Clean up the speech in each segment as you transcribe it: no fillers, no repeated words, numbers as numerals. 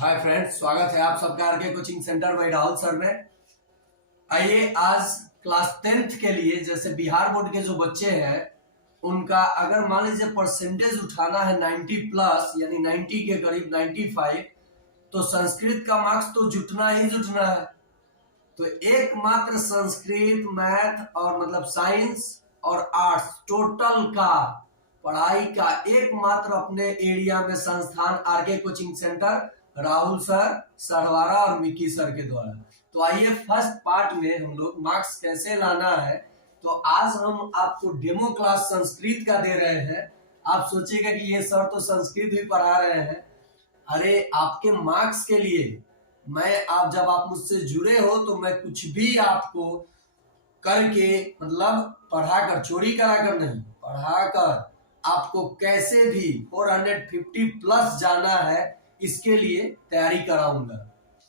Hi friends, स्वागत है आप सबका आरके कोचिंग सेंटर बाय राहुल सर में। आइए आज क्लास 10th के लिए जैसे बिहार बोर्ड के जो बच्चे हैं उनका अगर मान लीजिए परसेंटेज उठाना है 90 प्लस यानी 90 के करीब 95, तो संस्कृत का मार्क्स तो जुटना ही जुटना है। तो एकमात्र संस्कृत, मैथ और मतलब साइंस और आर्ट्स टोटल का पढ़ाई का एकमात्र अपने एरिया में संस्थान RK coaching centre Rahul sir, Sarwara और मिक्की सर के द्वारा। तो आइए फर्स्ट पार्ट में हम लोग मार्क्स कैसे लाना है। तो आज हम आपको डेमो क्लास संस्कृत का दे रहे हैं। आप सोचिएगा कि ये सर तो संस्कृत भी पढ़ा रहे हैं। अरे आपके मार्क्स के लिए जब आप मुझसे जुड़े हो तो मैं कुछ भी आपको करके मतलब पढ़ाकर, चोरी कराकर नहीं, पढ़ाकर आपको कैसे भी 450 प्लस जाना है इसके लिए तैयारी कराऊंगा।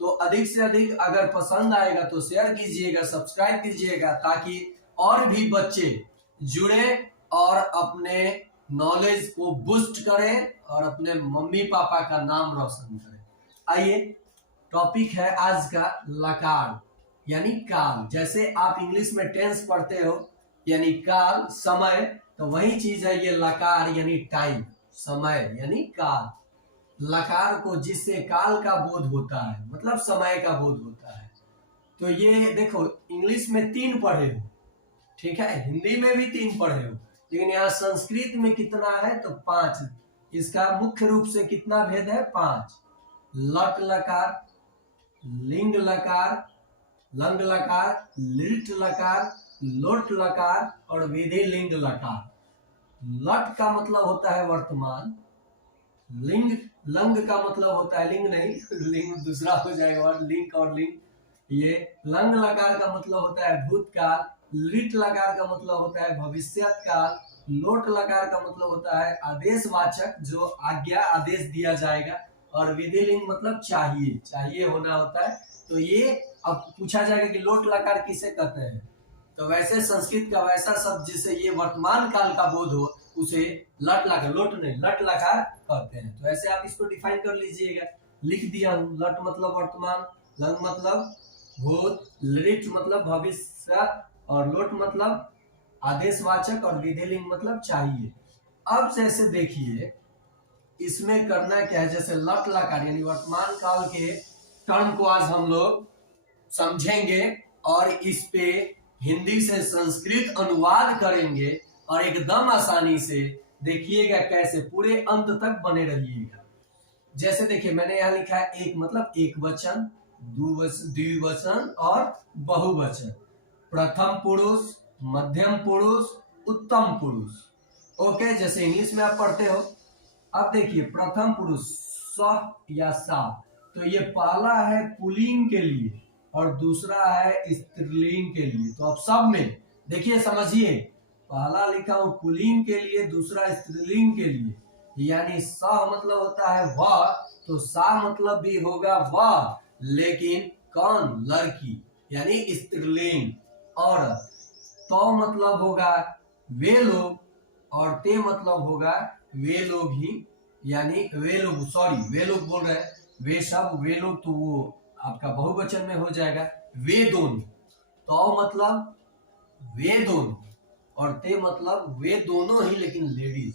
तो अधिक से अधिक अगर पसंद आएगा तो शेयर कीजिएगा, सब्सक्राइब कीजिएगा ताकि और भी बच्चे जुड़े और अपने नॉलेज को बूस्ट करें और अपने मम्मी पापा का नाम रोशन करें। आइए टॉपिक है आज का लकार यानी काल। जैसे आप इंग्लिश में टेंस पढ़ते हो यानी काल, समय, तो वही चीज है ये लकार यानी टाइम, समय यानी काल। लकार को जिससे काल का बोध होता है मतलब समय का बोध होता है। तो ये देखो इंग्लिश में 3 पढ़े हो, ठीक है, हिंदी में भी 3 पढ़े हो, लेकिन यहाँ संस्कृत में कितना है तो 5। इसका मुख्य रूप से कितना भेद है? 5। लट लकार, लिंग लकार, लंग लकार, लिट लकार, लोट लकार और विधि लिंग लकार। लट का मतलब होता है वर्तमान, लिंग, लंग का मतलब होता है लिंग नहीं, लिंग दूसरा हो जाएगा, लिंग और लिंग। ये लंग लकार का मतलब होता है भूतकाल, लिट लकार का मतलब होता है भविष्यत काल, लोट लकार का मतलब होता है आदेशवाचक, जो आज्ञा आदेश दिया जाएगा, और विधि लिंग मतलब चाहिए, चाहिए होना होता है। तो ये अब पूछा जाएगा कि लोट लकार किसे कहते हैं, तो वैसे संस्कृत का वैसा शब्द जिसे ये वर्तमान काल का बोध हो उसे लट लकार, लोट नहीं लट लकार कहते हैं। तो ऐसे आप इसको डिफाइन कर लीजिएगा। लिख दिया हूं, लट मतलब वर्तमान, लंग मतलब भूत, लिट मतलब भविष्य और लोट मतलब आदेशवाचक और विधिलिंग मतलब चाहिए। अब जैसे देखिए इसमें करना क्या है, जैसे लट लकार यानी वर्तमान काल के टर्म को आज हम लोग समझेंगे और इस पे हिंदी से संस्कृत अनुवाद करेंगे और एकदम आसानी से देखिएगा कैसे पूरे अंत तक बने रहिएगा। जैसे देखिए मैंने यहाँ लिखा है एक मतलब एक वचन, द्विवचन और बहुवचन, प्रथम पुरुष, मध्यम पुरुष, उत्तम पुरुष। ओके, जैसे इंग्लिश में आप पढ़ते हो। अब देखिए प्रथम पुरुष स या सा, तो ये पहला है पुल्लिंग के लिए और दूसरा है स्त्रीलिंग के लिए। तो अब सब में देखिए समझिए, पहला लिखा हूं पुल्लिंग के लिए, दूसरा स्त्रीलिंग के लिए, यानी स मतलब होता है वह, तो सा मतलब भी होगा वह, लेकिन कौन? लड़की यानी स्त्रीलिंग। औरत, तो मतलब होगा वे लोग और ते मतलब होगा वे लोग ही, यानी वे लोग, सॉरी वे लोग बोल रहे हैं, वे सब, वे लोग तो वो आपका बहुवचन में हो जाएगा। वे दोनों, तो मतलब वे दोनों और ते मतलब वे दोनों ही लेकिन लेडीज।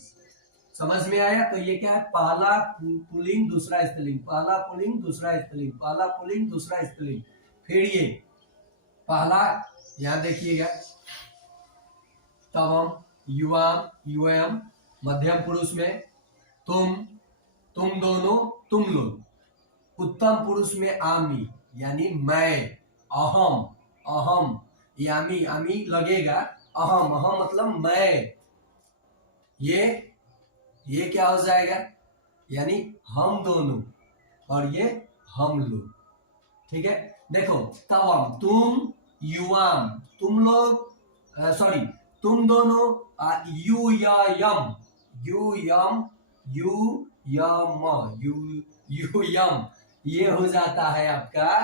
समझ में आया? तो ये क्या है? पहला पुल्लिंग दूसरा स्त्रीलिंग, पहला पुल्लिंग दूसरा स्त्रीलिंग, पहला पुल्लिंग दूसरा स्त्रीलिंग। फिर ये पहला यहां देखिएगा तवम, युवाम, युवयम, मध्यम पुरुष में तुम, तुम दोनों, तुम लोग, उत्तम पुरुष में आमी यानी मैं, अहम, अहम, यामी, आमी लगेगा, अहम, अहम मतलब मैं। ये क्या हो जाएगा? यानी हम दोनों और ये हम लोग। ठीक है, देखो तवम तुम, युवाम तुम लोग, सॉरी तुम दोनों, यू या यम, यू यम, यू यम, यू यम, ये हो जाता है आपका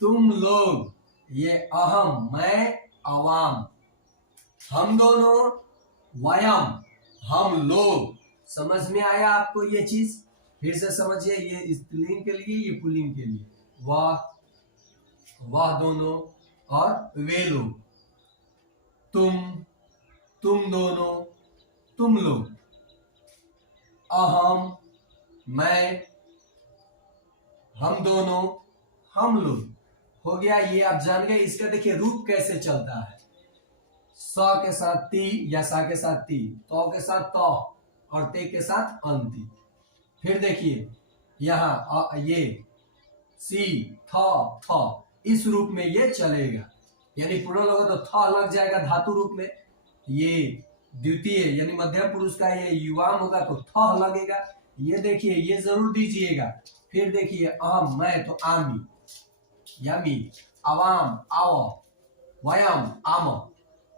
तुम लोग, ये अहम मैं, अवाम, हम दोनों, वयम हम लोग। समझ में आया आपको ये चीज? फिर से समझिए, ये स्त्रीलिंग के लिए, ये पुल्लिंग के लिए। वह दोनों और वे लोग। तुम दोनों, तुम लोग। अहम, मैं। हम दोनों, हम लोग। हो गया, ये आप जान गए। इसका देखिए रूप कैसे चलता है। स के साथ ती या सा के साथ ती, तो के साथ तो और ते के साथ अंति। फिर देखिए यहाँ ये सी थ इस रूप में ये चलेगा, यानी प्लुरल होगा तो थ लग जाएगा धातु रूप में। ये द्वितीय यानी मध्यम पुरुष का ये युवाम होगा तो थ लगेगा। ये देखिए, ये जरूर दीजिएगा। फिर देखिए अहम, मैं तो आमी, यामी, अवाम, आओ, वयम, आम,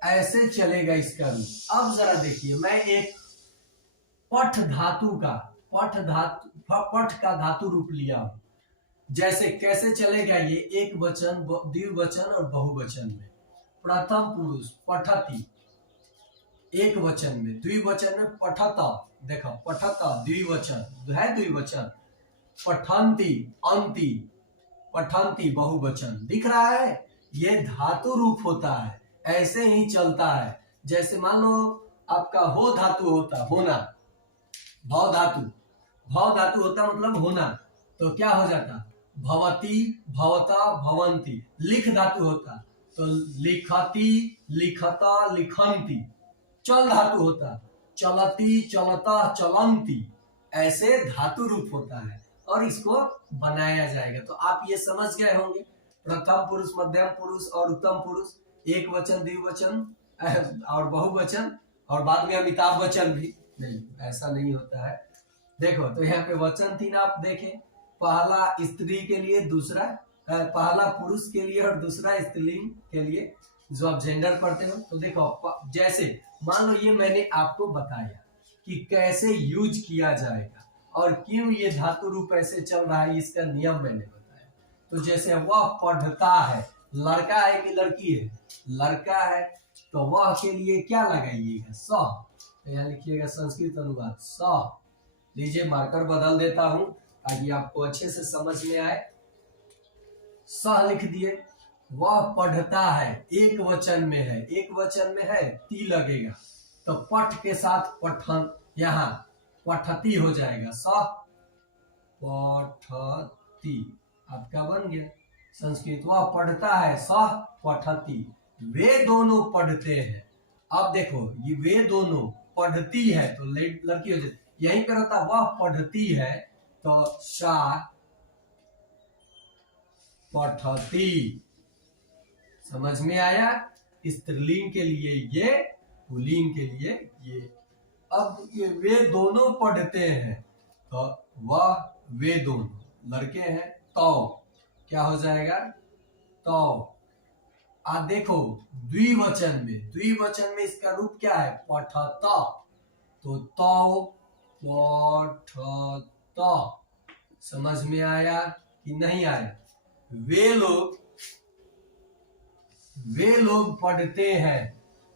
ऐसे चलेगा इसका रूप। अब जरा देखिए, मैं एक पठ का धातु रूप लिया हूं। जैसे कैसे चलेगा ये, एक वचन, द्विवचन और बहुवचन में। प्रथम पुरुष पठती, एक वचन में। द्विवचन में पठता, देखो पठता द्विवचन है, द्विवचन। पठंती, अंति, पठंती बहुवचन। दिख रहा है, ये धातु रूप होता है, ऐसे ही चलता है। जैसे मान लो आपका हो धातु होता, होना, भव धातु होता मतलब होना, तो क्या हो जाता, भवती, भवता, भवंती। लिख धातु होता तो लिखती, लिखता, लिखंती। चल धातु होता, चलती, चलता, चलंती। ऐसे धातु रूप होता है और इसको बनाया जाएगा। तो आप ये समझ गए होंगे, प्रथम पुरुष, मध्यम पुरुष और उत्तम पुरुष, एक वचन, द्विवचन और बहुवचन, और बाद में अमिताभ बच्चन भी। नहीं, ऐसा नहीं होता है। देखो तो यहाँ पे वचन तीन आप देखें, पहला स्त्री के लिए, दूसरा पहला पुरुष के लिए और दूसरा स्त्रीलिंग के लिए, जो आप जेंडर पढ़ते हो। तो देखो, जैसे मान लो ये मैंने आपको बताया कि कैसे यूज किया जाएगा और क्यों ये धातु रूप ऐसे चल रहा है, इसका नियम मैंने बताया। तो जैसे वह पढ़ता है, लड़का है कि लड़की है, लड़का है, तो वह के लिए क्या लगाइएगा, स। तो यहाँ लिखिएगा संस्कृत अनुवाद स। लीजिए मार्कर बदल देता हूं ताकि आपको अच्छे से समझ में आए। स लिख दिए। वह पढ़ता है, एक वचन में है, एक वचन में है, ती लगेगा तो पठ के साथ पठन, यहाँ पठती हो जाएगा, स पठती आपका बन गया संस्कृत। वह पढ़ता है, स पठती। वे दोनों पढ़ते हैं। अब देखो, ये वे दोनों, पढ़ती है तो लड़की हो जाती, यहीं पर होता वह पढ़ती है तो सा पठती। समझ में आया? स्त्रीलिंग के लिए ये, पुल्लिंग के लिए ये। अब ये वे दोनों पढ़ते हैं तो वह, वे दोनों लड़के हैं तो क्या हो जाएगा, तो। देखो द्विवचन में इसका रूप क्या है, पठता, तो पठता। समझ में आया कि नहीं आया? वे लोग पढ़ते हैं।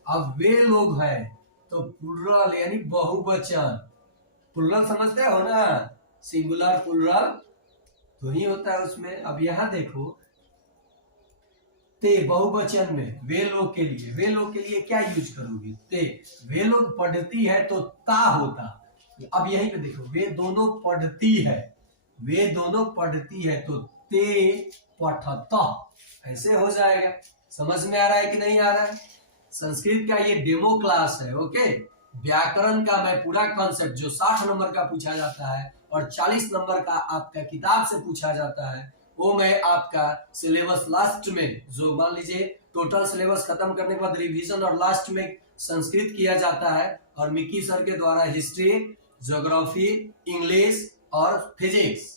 अब वे लोग हैं तो प्लुरल यानी बहुवचन। प्लुरल समझते हो ना, सिंगुलर प्लुरल तो ही होता है उसमें। अब यहां देखो, ते बहुवचन में, वे लोग के लिए क्या यूज करोगे, ते। वे लोग पढ़ती है तो ता होता। अब यहीं पे देखो, वे दोनों पढ़ती है तो ते पठता, ऐसे हो जाएगा। समझ में आ रहा है कि नहीं आ रहा है? संस्कृत का ये डेमो क्लास है, ओके। व्याकरण का मैं पूरा कॉन्सेप्ट जो 60 नंबर का पूछा जाता है और 40 नंबर का आपका किताब से पूछा जाता है, वो मैं आपका सिलेबस लास्ट में, जो मान लीजिए टोटल सिलेबस खत्म करने के बाद रिवीजन और लास्ट में संस्कृत किया जाता है, और मिकी सर के द्वारा हिस्ट्री, ज्योग्राफी, इंग्लिश और फिजिक्स।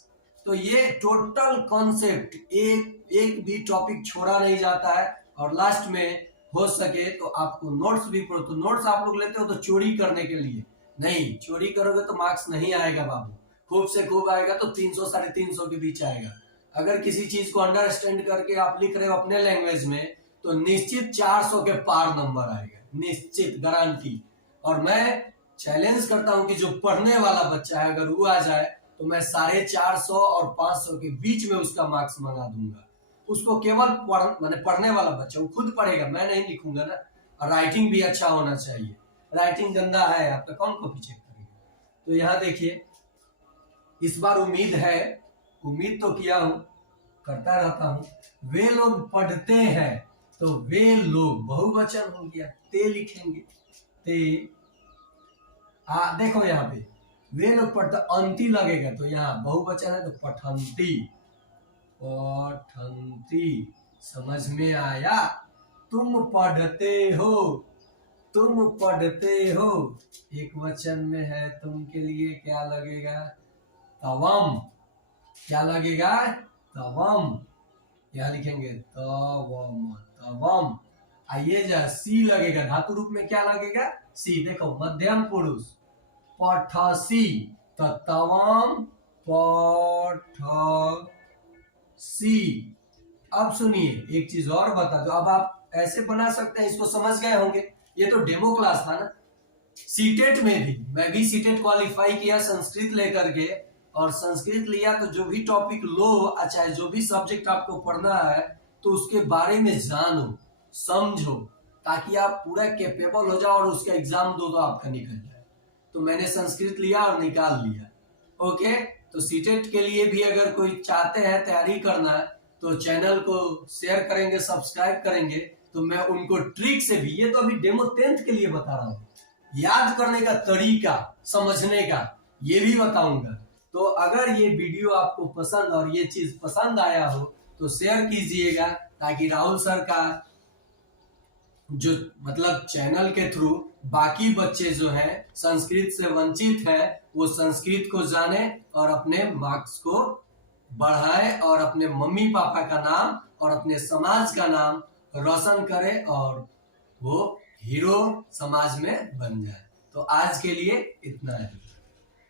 तो ये टोटल कॉन्सेप्ट, एक भी टॉपिक छोड़ा नहीं जाता है। और लास्ट में हो सके तो आपको नोट्स भी पढ़ो। तो नोट्स आप लोग लेते हो तो चोरी करने के लिए नहीं, चोरी करोगे तो मार्क्स नहीं आएगा बाबू। खूब से खूब आएगा तो 300 350 के बीच आएगा। अगर किसी चीज को अंडरस्टैंड करके आप लिख रहे हो अपने लैंग्वेज में तो निश्चित 400 के पार नंबर आएगा, निश्चित, गारंटी। और मैं चैलेंज करता हूं कि जो पढ़ने वाला बच्चा है अगर वो आ जाए तो मैं 450 और 500 के बीच में उसका मार्क्स मंगा दूंगा। उसको केवल मैंने पढ़ने वाला बच्चा वो खुद पढ़ेगा, मैं नहीं लिखूंगा ना। और राइटिंग भी अच्छा होना चाहिए, राइटिंग गंदा है आपका कौन कॉपी चेक करेगा। तो यहाँ देखिए इस बार उम्मीद है, उम्मीद तो किया हूं, करता रहता हूं। वे लोग पढ़ते हैं तो वे लोग बहुवचन हो गया, ते लिखेंगे, ते। देखो यहाँ पे वे लोग पढ़ते, अंति लगेगा तो यहाँ बहुवचन है तो पठंती, पठंती। समझ में आया? तुम पढ़ते हो, तुम पढ़ते हो। एक वचन में है, तुम के लिए क्या लगेगा? तवम। क्या लगेगा? तवम। क्या लिखेंगे? तवम, तवम। आइए जा सी लगेगा, धातु रूप में क्या लगेगा? सी। देखो मध्यम पुरुष पठसी, तो तवम पठसी। अब सुनिए एक चीज और बता दो, अब आप ऐसे बना सकते हैं, इसको समझ गए होंगे। ये तो डेमो क्लास था ना। सीटेट में भी मैं भी सीटेट क्वालिफाई किया संस्कृत लेकर के, और संस्कृत लिया तो जो भी टॉपिक लो, चाहे जो भी सब्जेक्ट आपको पढ़ना है तो उसके बारे में जानो, समझो, ताकि आप पूरा कैपेबल हो जाओ और उसका एग्जाम दो तो आपका निकल जाए। तो मैंने संस्कृत लिया और निकाल लिया। ओके, तो सीटेट के लिए भी अगर कोई चाहते हैं तैयारी करना तो चैनल को शेयर करेंगे, सब्सक्राइब करेंगे, तो मैं उनको ट्रिक से भी, ये तो अभी डेमो 10th के लिए बता रहा हूँ, याद करने का तरीका, समझने का, ये भी बताऊंगा। तो अगर ये वीडियो आपको पसंद और ये चीज पसंद आया हो तो शेयर कीजिएगा, ताकि राहुल सर का जो मतलब चैनल के थ्रू बाकी बच्चे जो हैं संस्कृत से वंचित हैं वो संस्कृत को जाने और अपने मार्क्स को बढ़ाए और अपने मम्मी पापा का नाम और अपने समाज का नाम रोशन करे और वो हीरो समाज में बन जाए। तो आज के लिए इतना है।